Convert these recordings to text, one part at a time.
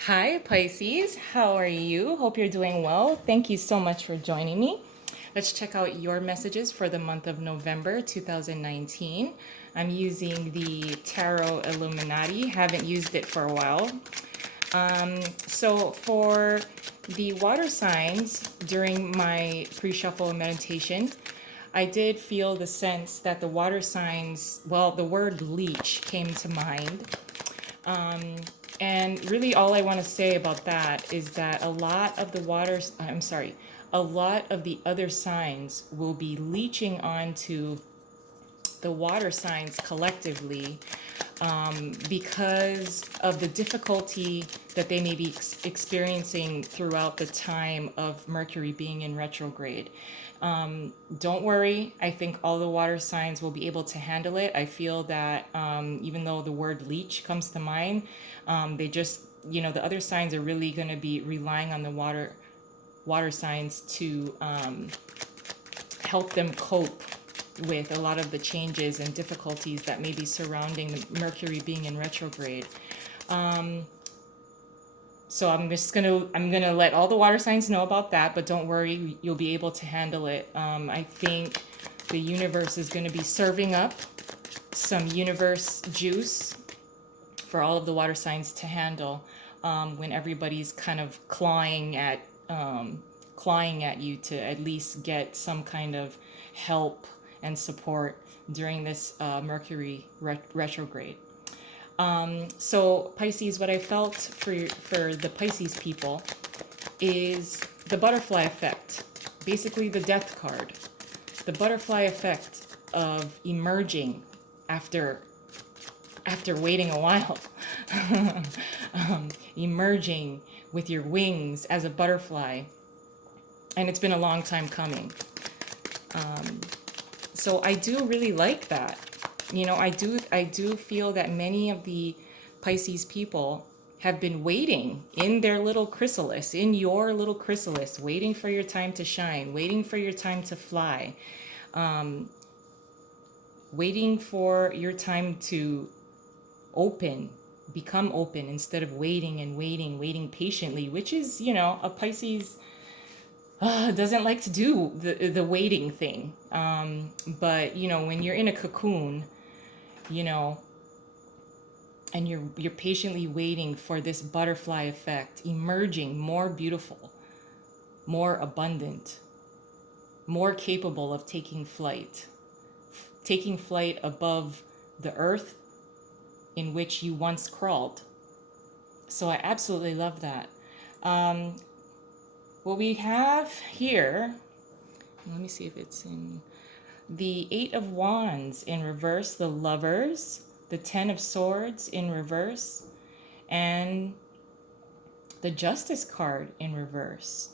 Hi, Pisces. How are you? Hope you're doing well. Thank you so much for joining me. Let's check out your messages for the month of November 2019. I'm using the Tarot Illuminati. Haven't used it for a while. So, for the water signs during my pre shuffle meditation, I did feel the sense that the water signs, well, the word leech came to mind. And really, all I want to say about that is that a lot of the waters, I'm sorry, a lot of the other signs will be leeching onto the water signs collectively because of the difficulty that they may be experiencing throughout the time of Mercury being in retrograde. Don't worry, I think all the water signs will be able to handle it. I feel that even though the word leech comes to mind, they just, the other signs are really going to be relying on the water signs to help them cope with a lot of the changes and difficulties that may be surrounding Mercury being in retrograde. So I'm gonna let all the water signs know about that, but don't worry, you'll be able to handle it. I think the universe is gonna be serving up some universe juice for all of the water signs to handle when everybody's kind of clawing at you to at least get some kind of help and support during this Mercury retrograde. So Pisces, what I felt for the Pisces people is the butterfly effect, basically the death card, the butterfly effect of emerging after waiting a while, emerging with your wings as a butterfly, and it's been a long time coming. So I do really like that. I do feel that many of the Pisces people have been waiting in their little chrysalis, in your little chrysalis, waiting for your time to shine, waiting for your time to fly, waiting for your time to open, become open instead of waiting and waiting patiently, which is, a Pisces doesn't like to do the waiting thing. But when you're in a cocoon, you know, and you're patiently waiting for this butterfly effect, emerging more beautiful, more abundant, more capable of taking flight above the earth in which you once crawled. So I absolutely love that. What we have here, let me see if it's in the Eight of Wands in reverse, the Lovers, the Ten of Swords in reverse, and the Justice card in reverse.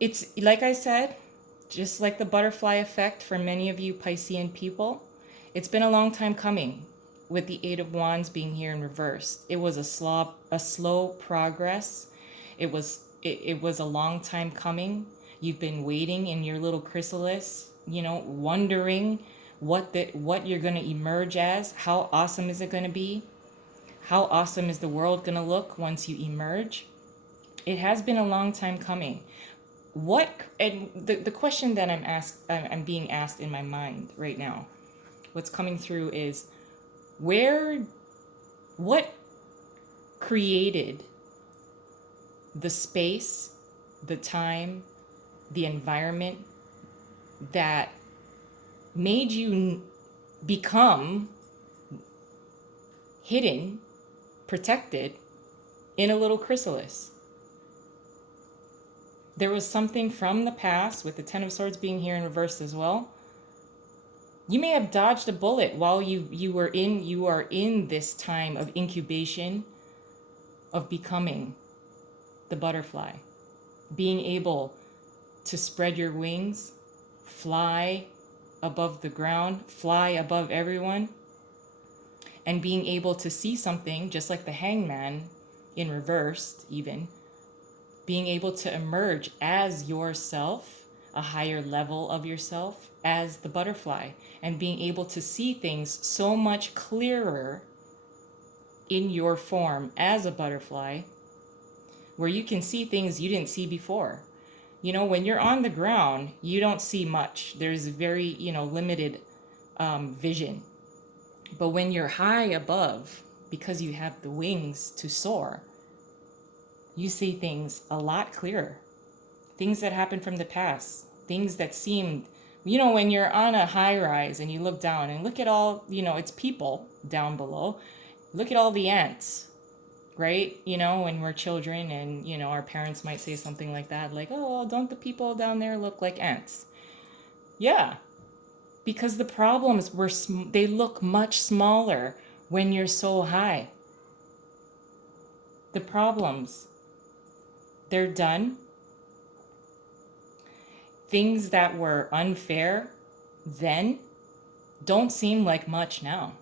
It's like I said, just like the butterfly effect for many of you Piscean people, it's been a long time coming with the Eight of Wands being here in reverse. It was a slow progress. It was a long time coming. You've been waiting in your little chrysalis, wondering what you're going to emerge as. How awesome is it going to be? How awesome is the world going to look once you emerge? It has been a long time coming. The question that I'm being asked in my mind right now, what's coming through is what created the space, the time, the environment that made you become hidden, protected in a little chrysalis. There was something from the past, with the Ten of Swords being here in reverse as well. You may have dodged a bullet while you are in this time of incubation, of becoming the butterfly, being able to spread your wings, fly above the ground, fly above everyone, and being able to see something just like the Hangman in reverse, even being able to emerge as yourself, a higher level of yourself, as the butterfly, and being able to see things so much clearer in your form as a butterfly, where you can see things you didn't see before. You know, when you're on the ground, you don't see much. There's very, limited vision. But when you're high above, because you have the wings to soar, you see things a lot clearer. Things that happened from the past, things that seemed, when you're on a high rise and you look down and look at all, it's people down below. Look at all the ants, right? When we're children and, our parents might say something like that, like, oh, don't the people down there look like ants? Yeah, because the problems they look much smaller when you're so high. The problems, they're done. Things that were unfair then don't seem like much now.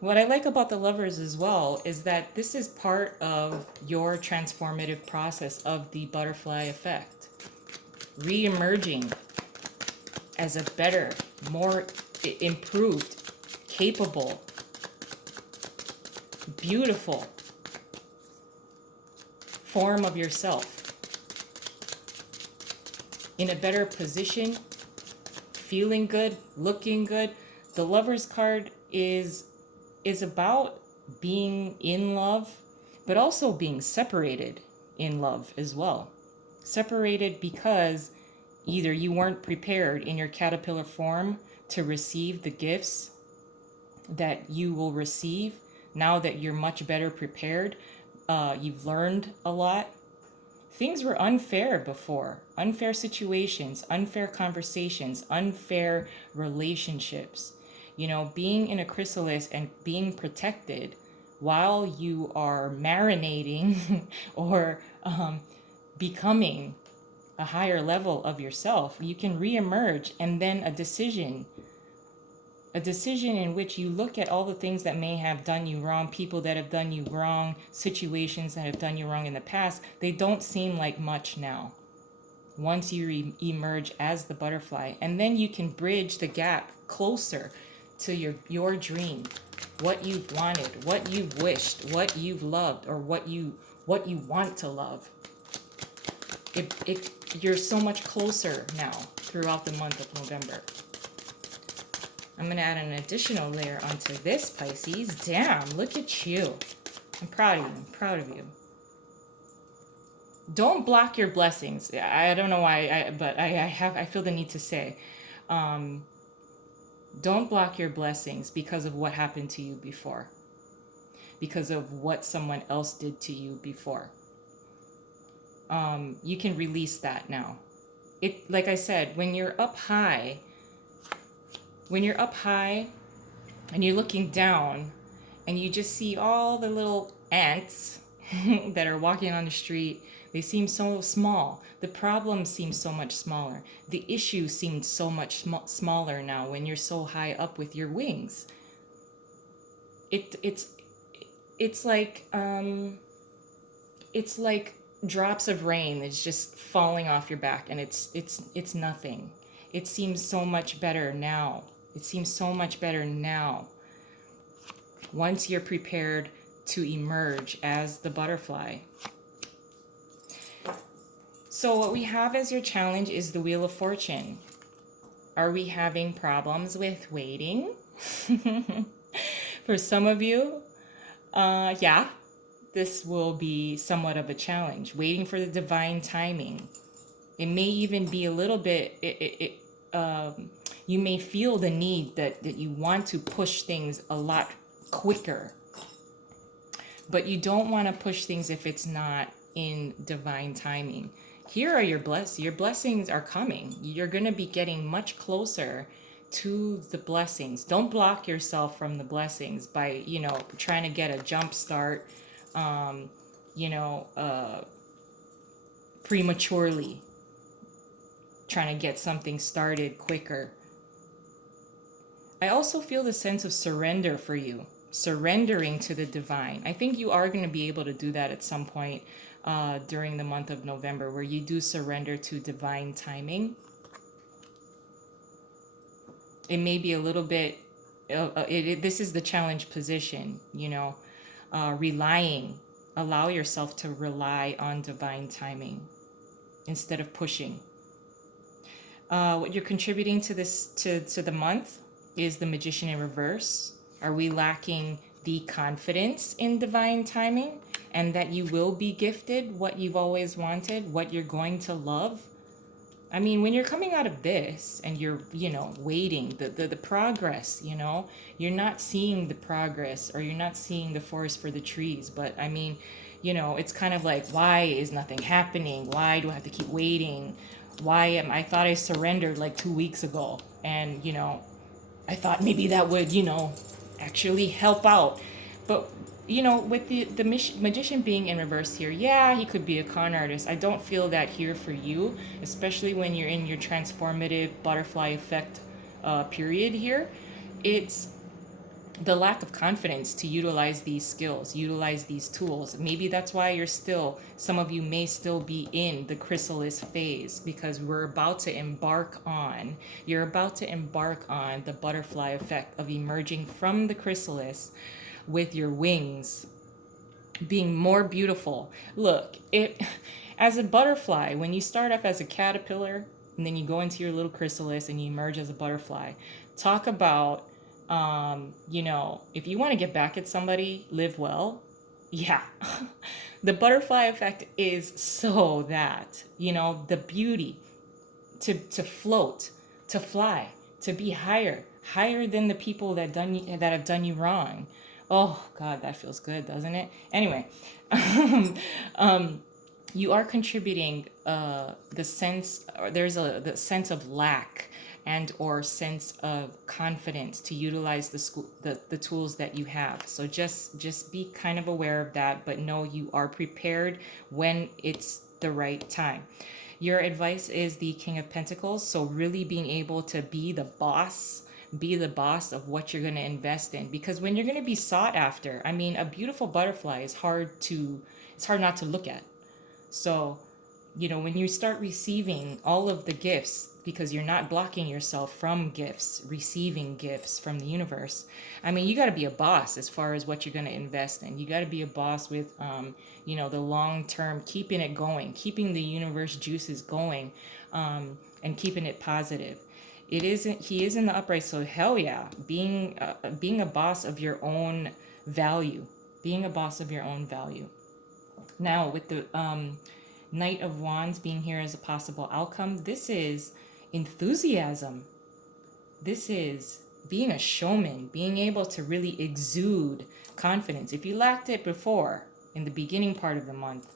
What I like about the Lovers as well is that this is part of your transformative process of the butterfly effect. Re-emerging as a better, more improved, capable, beautiful form of yourself. In a better position, feeling good, looking good. The Lovers card is about being in love, but also being separated in love as well. Separated because either you weren't prepared in your caterpillar form to receive the gifts that you will receive now that you're much better prepared. You've learned a lot. Things were unfair before. Unfair situations, unfair conversations, unfair relationships. Being in a chrysalis and being protected while you are marinating or becoming a higher level of yourself, you can reemerge, and then a decision in which you look at all the things that may have done you wrong, people that have done you wrong, situations that have done you wrong in the past. They don't seem like much now once you emerge as the butterfly, and then you can bridge the gap closer to your dream, what you've wanted, what you've wished, what you've loved, or what you want to love. You're so much closer now throughout the month of November. I'm going to add an additional layer onto this, Pisces. Damn, look at you. I'm proud of you. I'm proud of you. Don't block your blessings. I don't know why, but I feel the need to say, don't block your blessings because of what happened to you before, because of what someone else did to you before. You can release that now. Like I said, when you're up high and you're looking down and you just see all the little ants that are walking on the street, they seem so small. The problem seems so much smaller. The issue seems so much smaller now when you're so high up with your wings. It's like drops of rain that's just falling off your back, and it's nothing. It seems so much better now. Once you're prepared to emerge as the butterfly. So what we have as your challenge is the Wheel of Fortune. Are we having problems with waiting? For some of you, yeah, this will be somewhat of a challenge. Waiting for the divine timing. It may even be a little bit, you may feel the need that you want to push things a lot quicker. But you don't want to push things if it's not in divine timing. Here are your blessings. Your blessings are coming. You're going to be getting much closer to the blessings. Don't block yourself from the blessings by, trying to get a jump start, prematurely. Trying to get something started quicker. I also feel the sense of surrender for you. Surrendering to the divine. I think you are going to be able to do that at some point during the month of November, where you do surrender to divine timing. It may be a little bit This is the challenge position, relying. Allow yourself to rely on divine timing instead of pushing. What you're contributing to this to the month is the Magician in reverse. Are we lacking the confidence in divine timing and that you will be gifted what you've always wanted, what you're going to love? I mean, when you're coming out of this and you're, waiting, the progress, you're not seeing the progress, or you're not seeing the forest for the trees. But I mean, it's kind of like, why is nothing happening? Why do I have to keep waiting? I thought I surrendered like 2 weeks ago. And, I thought maybe that would, actually help out. But with the magician being in reverse here, yeah, he could be a con artist. I don't feel that here for you, especially when you're in your transformative butterfly effect period here. It's the lack of confidence to utilize these skills, utilize these tools. Maybe that's why some of you may still be in the chrysalis phase, because you're about to embark on the butterfly effect of emerging from the chrysalis with your wings being more beautiful. Look, as a butterfly, when you start off as a caterpillar and then you go into your little chrysalis and you emerge as a butterfly, talk about, if you want to get back at somebody, live well. Yeah. The butterfly effect is so that, the beauty to float, to fly, to be higher than the people that have done you wrong. Oh God, that feels good, doesn't it? Anyway, you are contributing the sense, or there's the sense of lack and or sense of confidence to utilize the tools that you have. So just be kind of aware of that, but know you are prepared when it's the right time. Your advice is the King of Pentacles, so really being able to be the boss of what you're going to invest in, because when you're going to be sought after, I mean, a beautiful butterfly is it's hard not to look at. So, when you start receiving all of the gifts, because you're not blocking yourself from gifts, receiving gifts from the universe, I mean, you got to be a boss as far as what you're going to invest in. You got to be a boss with, the long term, keeping it going, keeping the universe juices going, and keeping it positive. He is in the upright, so hell yeah, being a boss of your own value, Now with the Knight of Wands being here as a possible outcome, this is enthusiasm. This is being a showman, being able to really exude confidence. If you lacked it before in the beginning part of the month,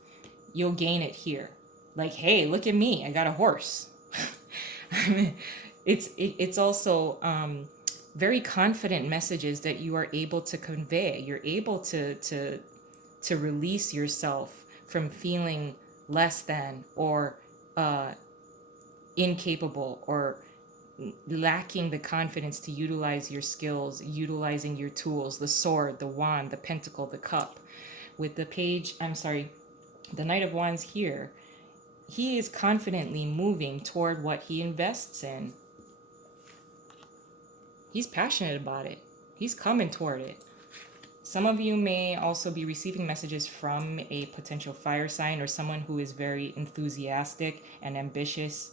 you'll gain it here. Like, hey, look at me, I got a horse. I mean, it's also very confident messages that you are able to convey. You're able to release yourself from feeling less than, or incapable, or lacking the confidence to utilize your skills, utilizing your tools, the sword, the wand, the pentacle, the cup. With the Knight of Wands here, he is confidently moving toward what he invests in. He's passionate about it. He's coming toward it. Some of you may also be receiving messages from a potential fire sign, or someone who is very enthusiastic and ambitious,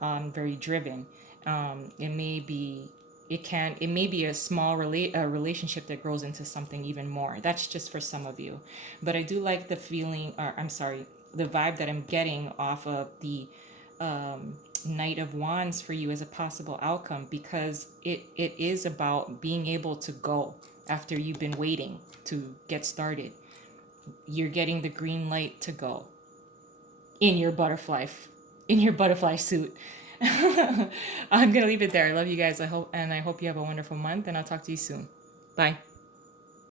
very driven. It may be a small relationship that grows into something even more. That's just for some of you. But I do like the the vibe that I'm getting off of the Knight of Wands for you as a possible outcome, because it is about being able to go after you've been waiting to get started. You're getting the green light to go in your butterfly suit. I'm gonna leave it there. I love you guys. I hope you have a wonderful month, and I'll talk to you soon. Bye.